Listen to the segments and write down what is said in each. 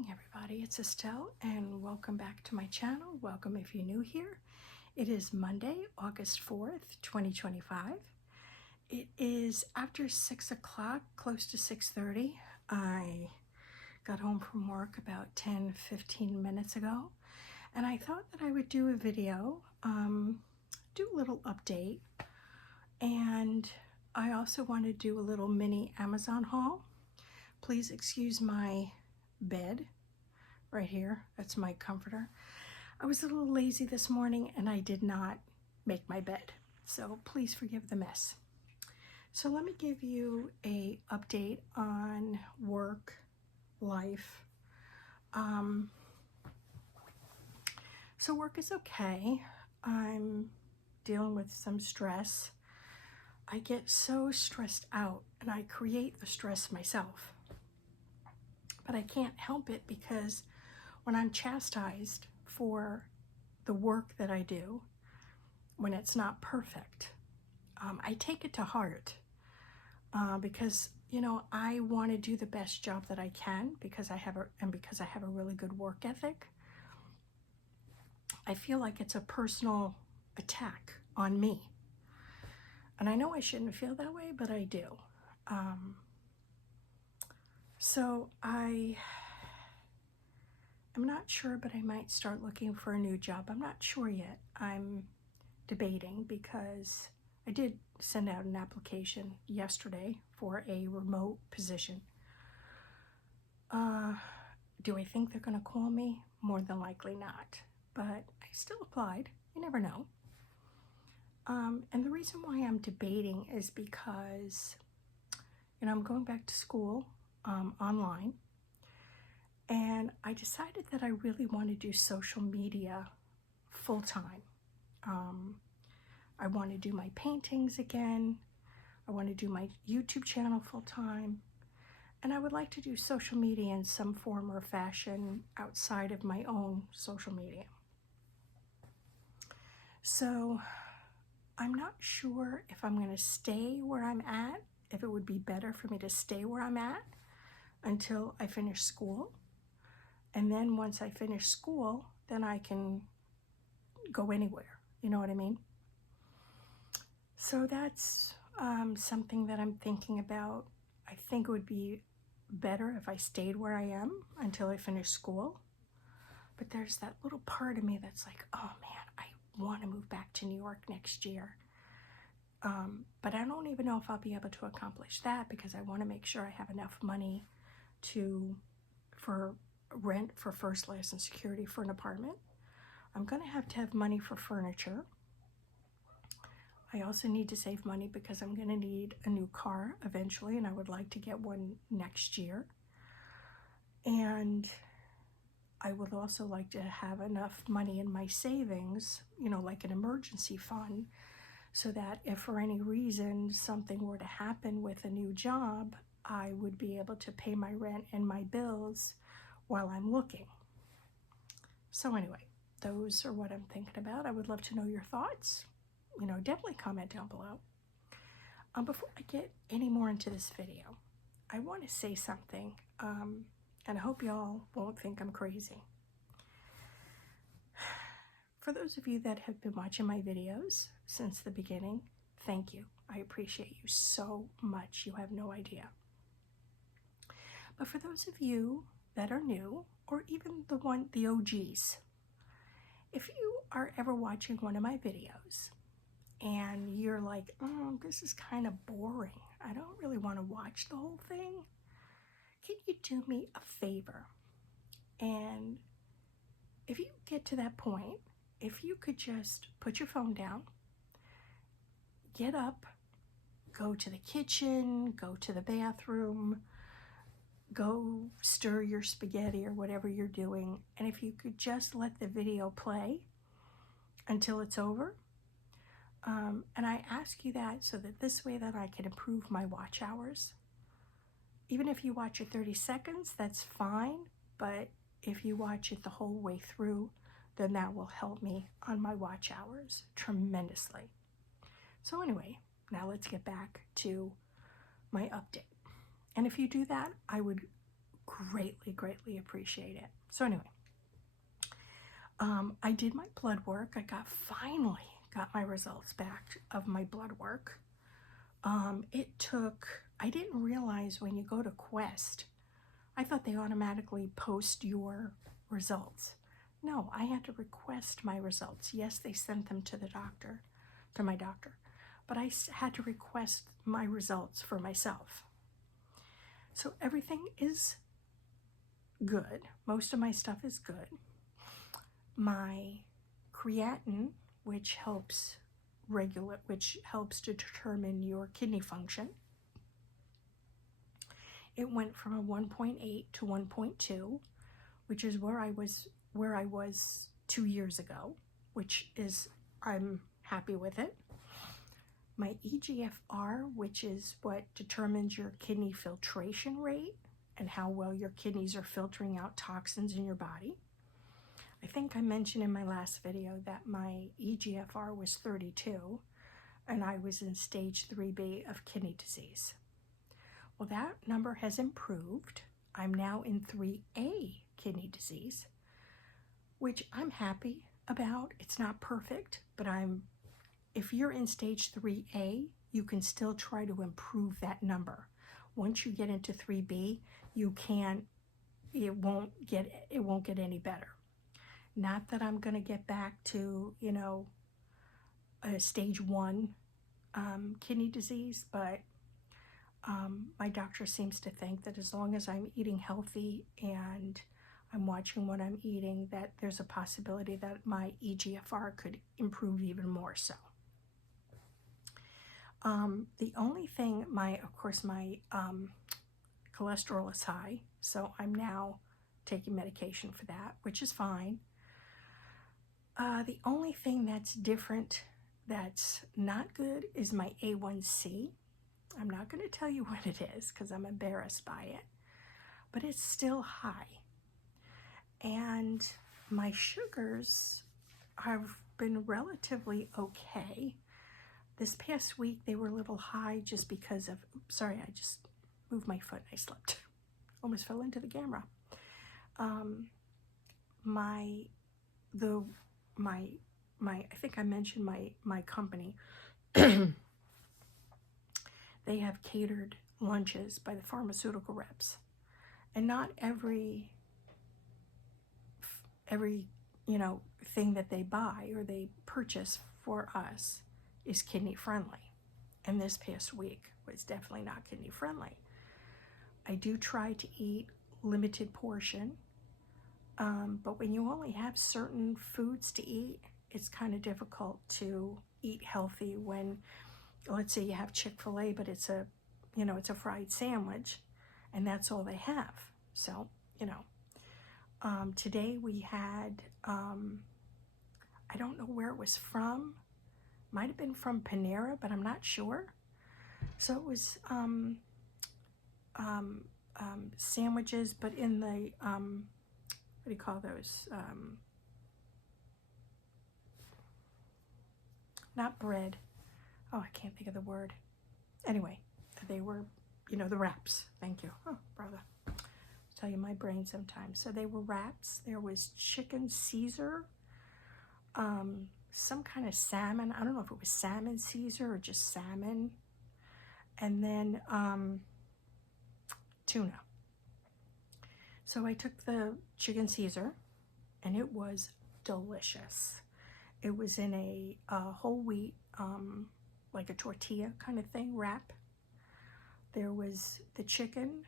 morning, everybody. It's Estelle, and welcome back to my channel. Welcome if you're new here. It is Monday, August 4th, 2025. It is after 6 o'clock, close to 6:30. I got home from work about 10-15 minutes ago, and I thought that I would do a video, do a little update, and I also want to do a little mini Amazon haul. Please excuse my bed right here. That's my comforter. I was a little lazy this morning and I did not make my bed, so please forgive the mess. So let me give you a update on work, life. So work is okay. I'm dealing with some stress. I get so stressed out and I create the stress myself. But I can't help it because when I'm chastised for the work that I do, when it's not perfect, I take it to heart because, you know, I want to do the best job that I can because I have a really good work ethic. I feel like it's a personal attack on me. And I know I shouldn't feel that way, but I do. So I'm not sure, but I might start looking for a new job. I'm not sure yet. I'm debating because I did send out an application yesterday for a remote position. Do I think they're going to call me? More than likely not, but I still applied. You never know. And the reason why I'm debating is because, you know, I'm going back to school online, and I decided that I really want to do social media full-time. I want to do my paintings again. I want to do my YouTube channel full-time, and I would like to do social media in some form or fashion outside of my own social media. So I'm not sure if I'm going to stay where I'm at, if it would be better for me to stay where I'm at until I finish school. And then once I finish school, then I can go anywhere. You know what I mean? So that's something that I'm thinking about. I think it would be better if I stayed where I am until I finish school. But there's that little part of me that's like, oh man, I want to move back to New York next year. But I don't even know if I'll be able to accomplish that because I want to make sure I have enough money for rent, for first license security for an apartment. I'm going to have money for furniture. I also need to save money because I'm going to need a new car eventually, and I would like to get one next year. And I would also like to have enough money in my savings, you know, like an emergency fund, so that if for any reason something were to happen with a new job, I would be able to pay my rent and my bills while I'm looking. So anyway, those are what I'm thinking about. I would love to know your thoughts. You know, definitely comment down below. Before I get any more into this video, I want to say something, and I hope y'all won't think I'm crazy. For those of you that have been watching my videos since the beginning, thank you. I appreciate you so much. You have no idea. But for those of you that are new, or even the OGs, if you are ever watching one of my videos and you're like, oh, this is kind of boring, I don't really want to watch the whole thing, can you do me a favor? And if you get to that point, if you could just put your phone down, get up, go to the kitchen, go to the bathroom, go stir your spaghetti or whatever you're doing, and if you could just let the video play until it's over. And I ask you that so that this way that I can improve my watch hours. Even if you watch it 30 seconds, that's fine, but if you watch it the whole way through, then that will help me on my watch hours tremendously. So anyway, now let's get back to my update. And if you do that, I would greatly, greatly appreciate it. So anyway, I did my blood work. I finally got my results back of my blood work. I didn't realize when you go to Quest, I thought they automatically post your results. No, I had to request my results. Yes, they sent them to my doctor, but I had to request my results for myself. So everything is good. Most of my stuff is good. My creatinine, which helps to determine your kidney function, it went from a 1.8 to 1.2, which is where I was 2 years ago, which is, I'm happy with it. My EGFR, which is what determines your kidney filtration rate and how well your kidneys are filtering out toxins in your body. I think I mentioned in my last video that my EGFR was 32 and I was in stage 3B of kidney disease. Well, that number has improved. I'm now in 3A kidney disease, which I'm happy about. It's not perfect, but if you're in stage 3A, you can still try to improve that number. Once you get into 3B, it won't get any better. Not that I'm going to get back to, a stage 1 kidney disease, but my doctor seems to think that as long as I'm eating healthy and I'm watching what I'm eating, that there's a possibility that my EGFR could improve even more so. The only thing, of course, my cholesterol is high, so I'm now taking medication for that, which is fine. The only thing that's different, that's not good, is my A1C. I'm not going to tell you what it is because I'm embarrassed by it, but it's still high. And my sugars have been relatively okay. This past week they were a little high just because of, sorry, I just moved my foot and I slipped. Almost fell into the camera. I think I mentioned my company. They have catered lunches by the pharmaceutical reps, and not every thing that they buy or they purchase for us is kidney friendly. And this past week was definitely not kidney friendly. I do try to eat limited portion, but when you only have certain foods to eat, it's kind of difficult to eat healthy when, let's say you have Chick-fil-A, but it's a fried sandwich and that's all they have. So, today we had, I don't know where it was from. Might have been from Panera, but I'm not sure. So it was sandwiches, but in the, what do you call those? Not bread. Oh, I can't think of the word. Anyway, they were, the wraps. Thank you. Oh, brother. I'll tell you my brain sometimes. So they were wraps. There was chicken Caesar, some kind of salmon. I don't know if it was salmon Caesar or just salmon. And then tuna. So I took the chicken Caesar and it was delicious. It was in a whole wheat, like a tortilla kind of thing, wrap. There was the chicken.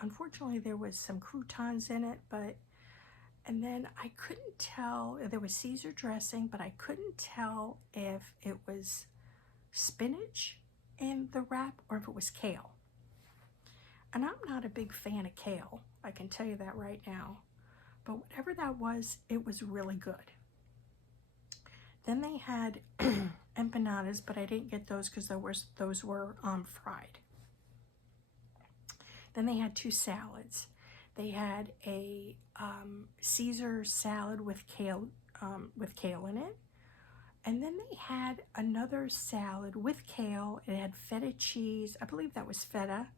Unfortunately, there was some croutons in it, and then I couldn't tell, there was Caesar dressing, but I couldn't tell if it was spinach in the wrap or if it was kale. And I'm not a big fan of kale, I can tell you that right now. But whatever that was, it was really good. Then they had empanadas, but I didn't get those because those were fried. Then they had 2 salads. They had a Caesar salad with kale in it, and then they had another salad with kale. It had feta cheese. I believe that was feta,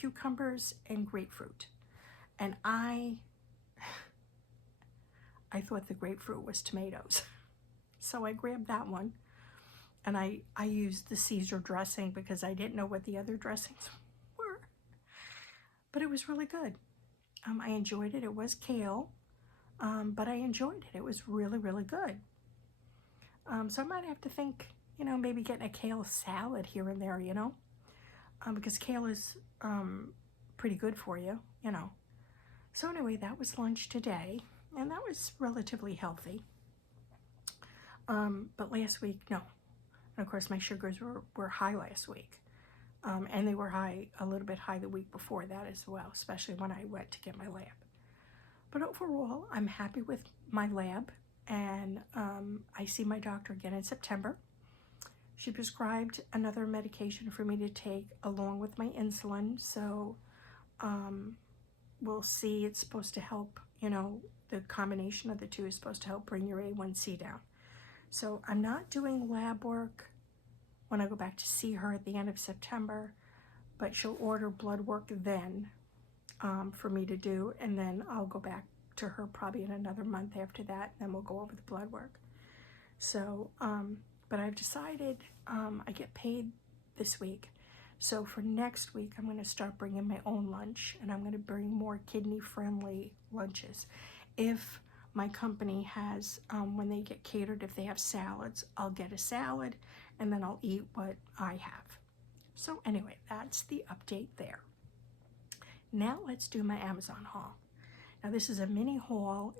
cucumbers and grapefruit. And I thought the grapefruit was tomatoes. So I grabbed that one, and I used the Caesar dressing because I didn't know what the other dressings were. But it was really good. I enjoyed it. It was kale, but I enjoyed it. It was really, really good. So I might have to think, maybe getting a kale salad here and there, because kale is pretty good for you, So anyway, that was lunch today, and that was relatively healthy. But last week, no. And of course, my sugars were high last week. And they were a little bit high the week before that as well, especially when I went to get my lab. But overall, I'm happy with my lab, and I see my doctor again in September. She prescribed another medication for me to take along with my insulin, so we'll see. It's supposed to help, the combination of the two is supposed to help bring your A1C down. So I'm not doing lab work when I go back to see her at the end of September, but she'll order blood work then for me to do, and then I'll go back to her probably in another month after that, and then we'll go over the blood work. So, but I've decided I get paid this week. So for next week, I'm going to start bringing my own lunch, and I'm going to bring more kidney-friendly lunches. If my company has, when they get catered, if they have salads, I'll get a salad, and then I'll eat what I have. So anyway, that's the update there. Now let's do my Amazon haul. Now this is a mini haul.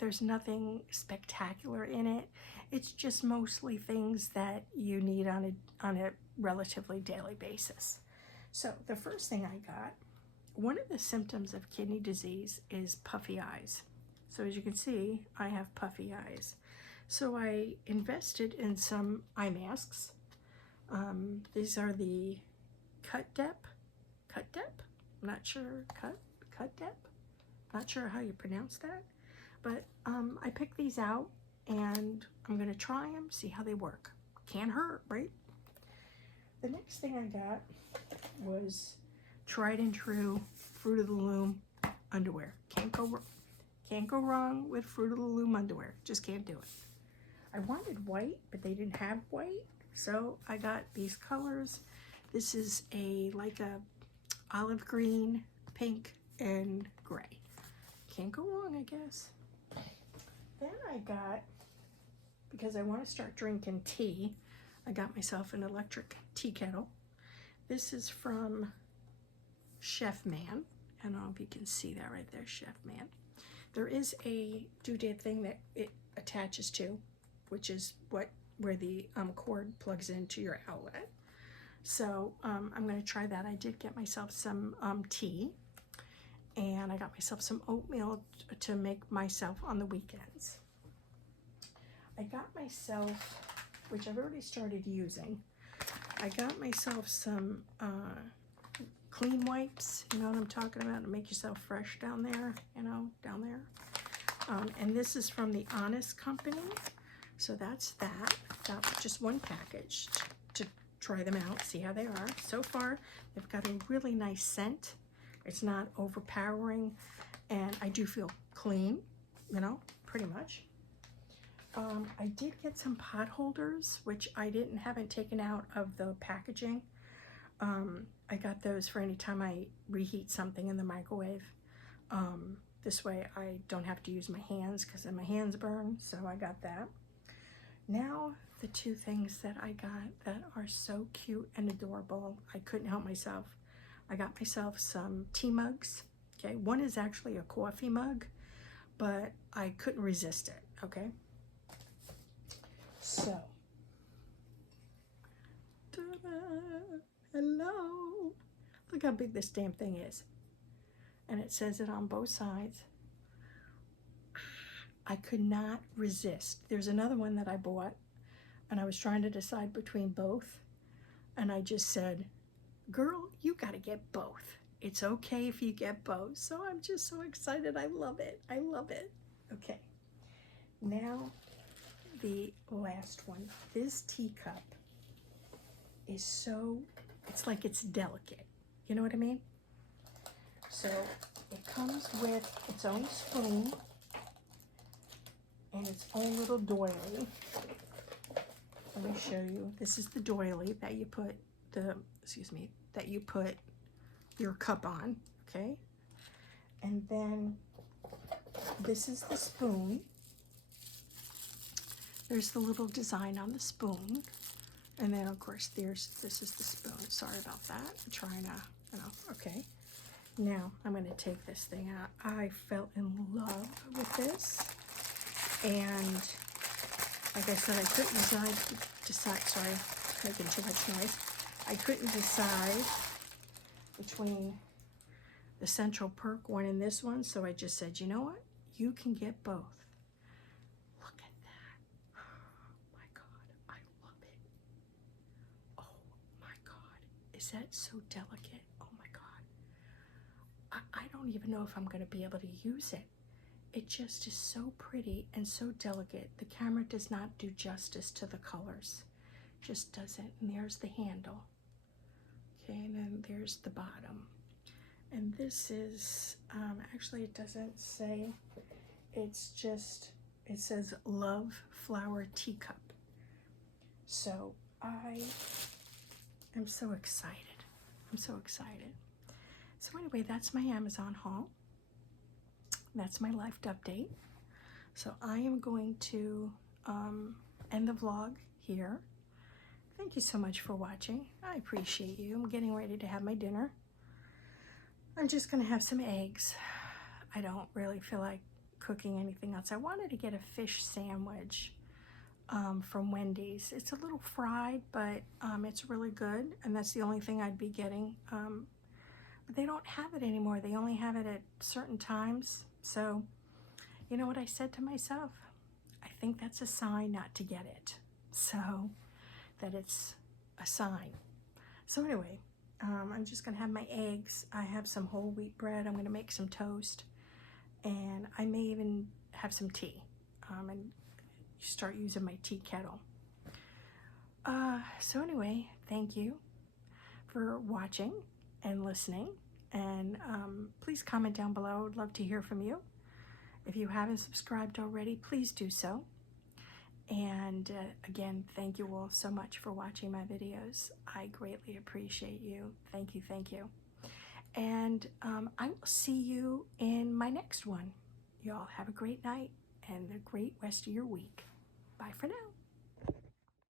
There's nothing spectacular in it. It's just mostly things that you need on a relatively daily basis. So the first thing I got, one of the symptoms of kidney disease is puffy eyes. So as you can see, I have puffy eyes. So I invested in some eye masks. These are the Cutdep. I'm not sure, Cutdep? Not sure how you pronounce that. But I picked these out, and I'm going to try them, see how they work. Can't hurt, right? The next thing I got was tried and true Fruit of the Loom underwear. Can't go wrong with Fruit of the Loom underwear. Just can't do it. I wanted white, but they didn't have white, so I got these colors. This is like a olive green, pink, and gray. Can't go wrong, I guess. Then I got, because I want to start drinking tea, I got myself an electric tea kettle. This is from Chef Man. I don't know if you can see that right there, Chef Man. There is a doodad thing that it attaches to, which is where the cord plugs into your outlet. So I'm going to try that. I did get myself some tea, and I got myself some oatmeal to make myself on the weekends. I got myself, which I've already started using, I got myself some clean wipes, you know what I'm talking about, to make yourself fresh down there, down there. And this is from the Honest Company. So that's that. Got just one package to try them out, see how they are. So far, they've got a really nice scent. It's not overpowering, and I do feel clean, pretty much. I did get some pot holders, which I haven't taken out of the packaging. I got those for any time I reheat something in the microwave. This way I don't have to use my hands because then my hands burn, so I got that. Now, the two things that I got that are so cute and adorable, I couldn't help myself. I got myself some tea mugs, okay? One is actually a coffee mug, but I couldn't resist it, okay? So, ta-da! Hello! Look how big this damn thing is. And it says it on both sides. I could not resist. There's another one that I bought, and I was trying to decide between both, and I just said, girl, you gotta get both. It's okay if you get both. So I'm just so excited. I love it. I love it. Okay. Now, the last one. This teacup is so, it's like it's delicate. You know what I mean? So it comes with its own spoon and its own little doily. Let me show you. This is the doily that you put that you put your cup on, okay? And then this is the spoon. There's the little design on the spoon. And then of course this is the spoon. Sorry about that. I'm trying to, okay. Now I'm going to take this thing out. I fell in love with this. And like I said, I couldn't decide, sorry, making too much noise. I couldn't decide between the Central Perk one and this one, so I just said, you know what? You can get both. Look at that. Oh my God, I love it. Oh my God, is that so delicate? Oh my God. I don't even know if I'm going to be able to use it. It just is so pretty and so delicate. The camera does not do justice to the colors. Just doesn't. And there's the handle. Okay, and then there's the bottom. And this is, actually it doesn't say, it's just, it says Love Flower Teacup. So I am so excited. I'm so excited. So anyway, that's my Amazon haul. That's my life update. So I am going to end the vlog here. Thank you so much for watching. I appreciate you. I'm getting ready to have my dinner. I'm just going to have some eggs. I don't really feel like cooking anything else. I wanted to get a fish sandwich from Wendy's. It's a little fried, but it's really good, and that's the only thing I'd be getting. But they don't have it anymore. They only have it at certain times. So, you know what I said to myself? I think that's a sign not to get it. So, that it's a sign. So anyway, I'm just gonna have my eggs. I have some whole wheat bread. I'm gonna make some toast, and I may even have some tea, and start using my tea kettle. So anyway, thank you for watching and listening, and please comment down below. I'd love to hear from you. If you haven't subscribed already, please do so. And again, thank you all so much for watching my videos. I greatly appreciate you. Thank you, thank you. And I will see you in my next one. You all have a great night and a great rest of your week. Bye for now.